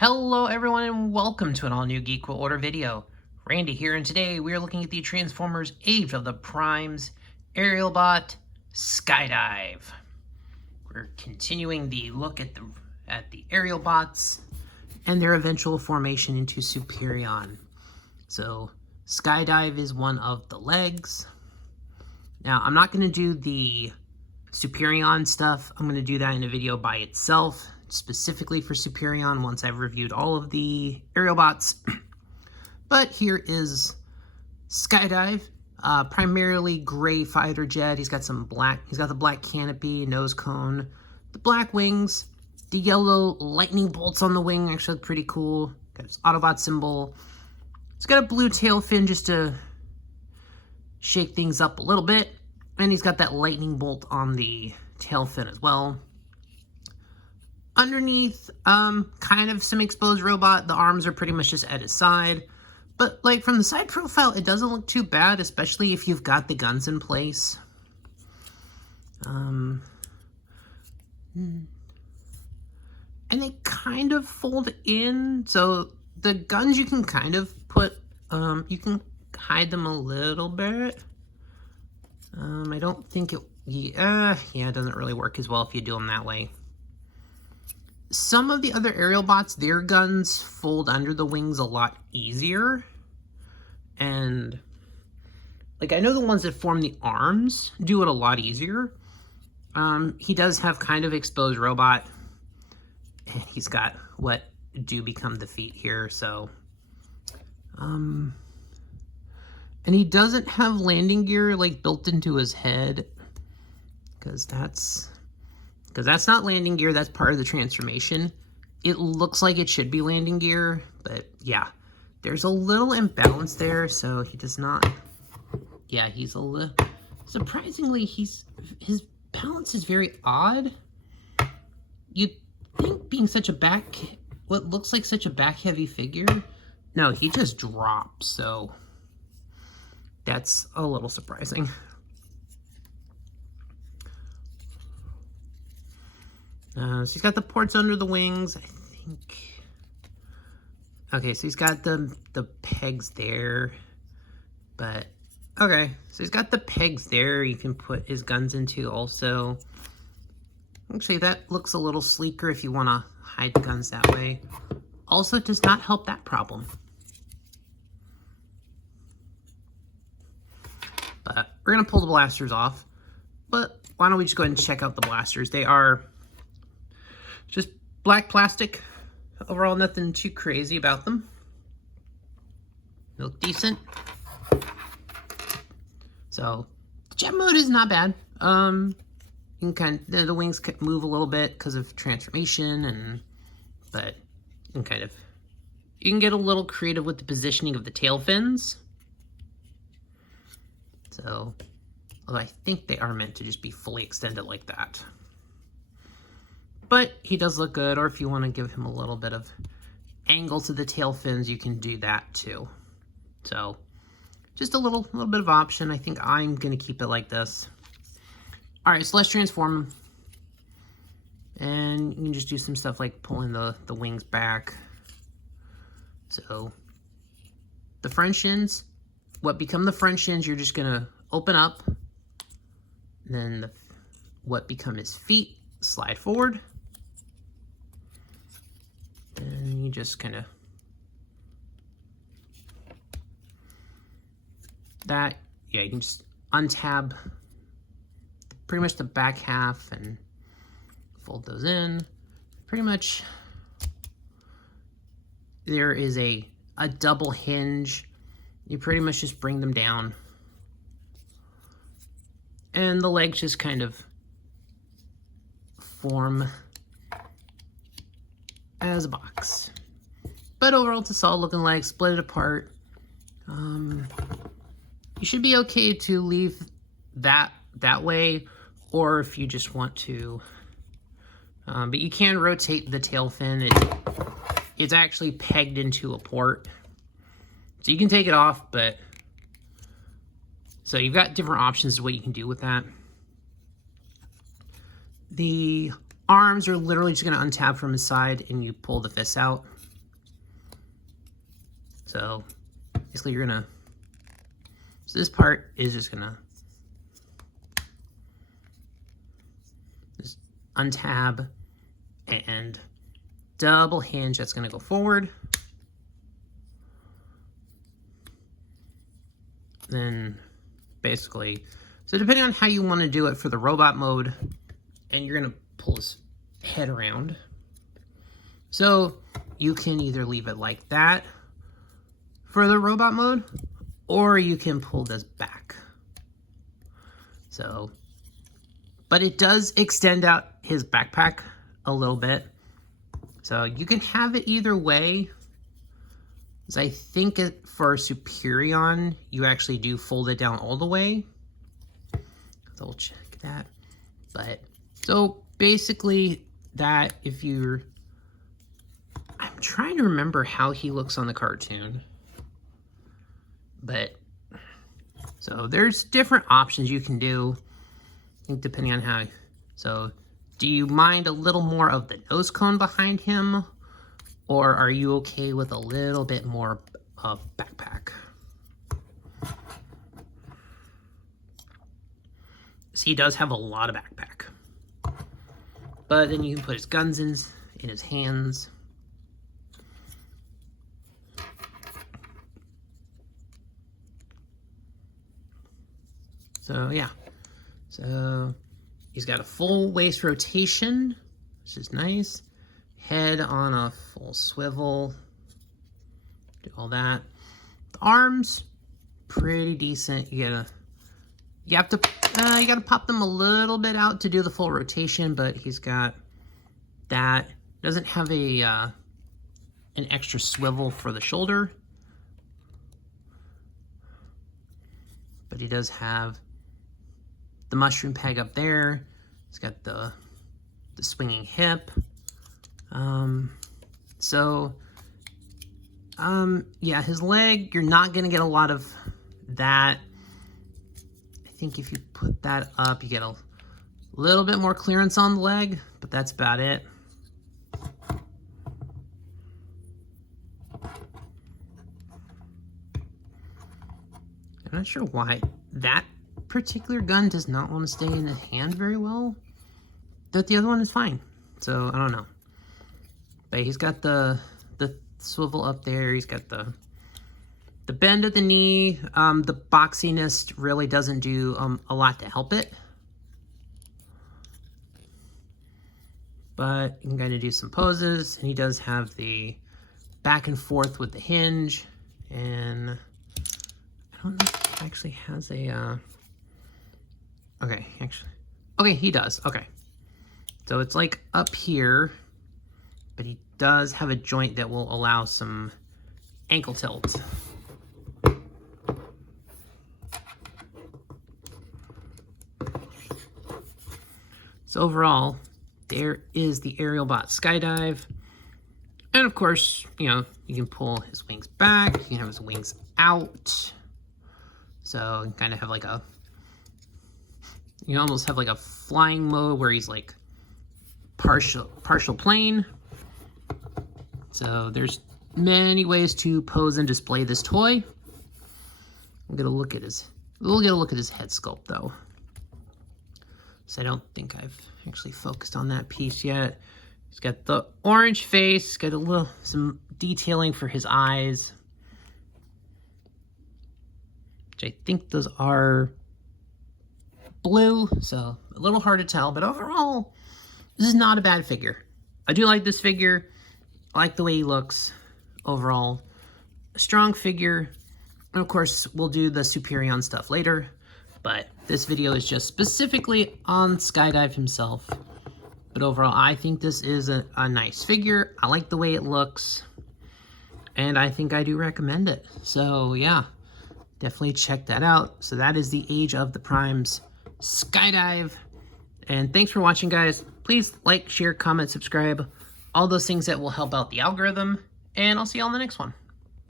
Hello everyone and welcome to an all-new Geek Will Order video. Randy here, and today we are looking at the Transformers Age of the Primes Aerialbot Skydive. We're continuing the look at the Aerialbots and their eventual formation into Superion. So Skydive is one of the legs. Now I'm not going to do the Superion stuff. I'm going to do that in a video by itself, specifically for Superion once I've reviewed all of the Aerialbots. But here is Skydive, primarily gray fighter jet. He's got some black, he's got the black canopy, nose cone, the black wings, the yellow lightning bolts on the wing, actually look pretty cool. Got his Autobot symbol. He's got a blue tail fin just to shake things up a little bit. And he's got that lightning bolt on the tail fin as well. Underneath, kind of some exposed robot. The arms are pretty much just at his side. But, like, from the side profile, it doesn't look too bad, especially if you've got the guns in place. And they kind of fold in. So, the guns you can kind of put, you can hide them a little bit. I don't think it, yeah, it doesn't really work as well if you do them that way. Some of the other Aerialbots, their guns fold under the wings a lot easier. And, like, I know the ones that form the arms do it a lot easier. He does have kind of exposed robot. And he's got what do become the feet here, so. And he doesn't have landing gear, like, built into his head. Because that's not landing gear, that's part of the transformation. It looks like it should be landing gear, but yeah. There's a little imbalance there, so he does not... Yeah, he's a little... Surprisingly, his balance is very odd. You'd think being such a what looks like such a back-heavy figure... No, he just drops, so... That's a little surprising. So he's got the ports under the wings, I think. Okay, so he's got the pegs there. But, okay. So he's got the pegs there you can put his guns into also. Actually, that looks a little sleeker if you want to hide the guns that way. Also does not help that problem. But we're going to pull the blasters off. But why don't we just go ahead and check out the blasters. They are just black plastic. Overall, nothing too crazy about them. They look decent. So, the jet mode is not bad. You can kind of, the wings could move a little bit because of transformation, but you can get a little creative with the positioning of the tail fins. So, although I think they are meant to just be fully extended like that. But he does look good, or if you want to give him a little bit of angle to the tail fins, you can do that too. So, just a little bit of option. I think I'm going to keep it like this. Alright, so let's transform him. And you can just do some stuff like pulling the wings back. So, the front shins, what become the front shins, you're just going to open up. Then what become his feet, slide forward. And you just kind of... That, yeah, you can just untab pretty much the back half and fold those in. Pretty much there is a double hinge. You pretty much just bring them down. And the legs just kind of form as a box. But overall, it's a solid looking leg, split it apart. You should be okay to leave that way, or if you just want to. But you can rotate the tail fin. It's actually pegged into a port. So you can take it off, but... So you've got different options to what you can do with that. The arms are literally just going to untab from his side and you pull the fists out. So basically you're gonna, so this part is just gonna just untab and double hinge. That's gonna go forward. Then basically, so depending on how you want to do it for the robot mode, and you're gonna pull his head around. So you can either leave it like that for the robot mode, or you can pull this back. So, but it does extend out his backpack a little bit. So you can have it either way. So I think for Superion, you actually do fold it down all the way. So we'll check that. But so basically that if you're, I'm trying to remember how he looks on the cartoon. But so there's different options you can do. I think depending on how, so do you mind a little more of the nose cone behind him? Or are you okay with a little bit more of backpack? So he does have a lot of backpack. But then you can put his guns in his hands. So yeah. So he's got a full waist rotation, which is nice. Head on a full swivel. Do all that. The arms, pretty decent. You gotta pop them a little bit out to do the full rotation, but he's got that. Doesn't have a an extra swivel for the shoulder, but he does have the mushroom peg up there. He's got the swinging hip. Yeah, his leg, you're not gonna get a lot of that. I think if you put that up, you get a little bit more clearance on the leg, but that's about it. I'm not sure why that particular gun does not want to stay in the hand very well, but the other one is fine. So I don't know. But he's got the swivel up there. He's got the bend at the knee. The boxiness really doesn't do a lot to help it. But you can kind of do some poses, and he does have the back and forth with the hinge. And I don't know if he actually has a okay, actually. Okay, he does. Okay. So it's like up here, but he does have a joint that will allow some ankle tilt. So overall, there is the Aerialbot Skydive. And of course, you know, you can pull his wings back, you can have his wings out. So you kind of have like a, you almost have like a flying mode where he's like partial plane. So there's many ways to pose and display this toy. We'll get a look at his head sculpt though. So I don't think I've actually focused on that piece yet. He's got the orange face, got some detailing for his eyes, which I think those are blue, so a little hard to tell, but overall, this is not a bad figure. I do like this figure. I like the way he looks overall. A strong figure. And of course, we'll do the Superion stuff later, but this video is just specifically on Skydive himself. But overall, I think this is a nice figure. I like the way it looks, and I think I do recommend it. So yeah, definitely check that out. So that is the Age of the Primes Skydive. And thanks for watching, guys. Please like, share, comment, subscribe, all those things that will help out the algorithm. And I'll see you on the next one.